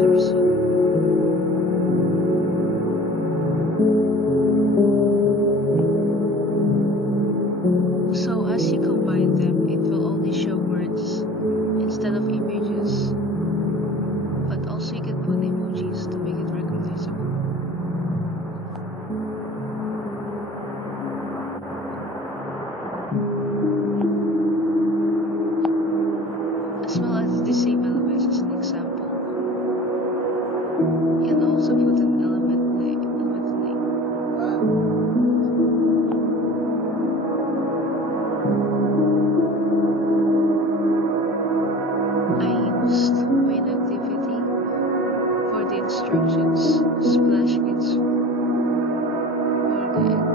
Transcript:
or so. So as you combine them, it will only show words instead of images. But also you can put emojis to make it recognizable. As well as the same elements as an example. You can also put an element name. I used main activity for the instructions, splash kids for the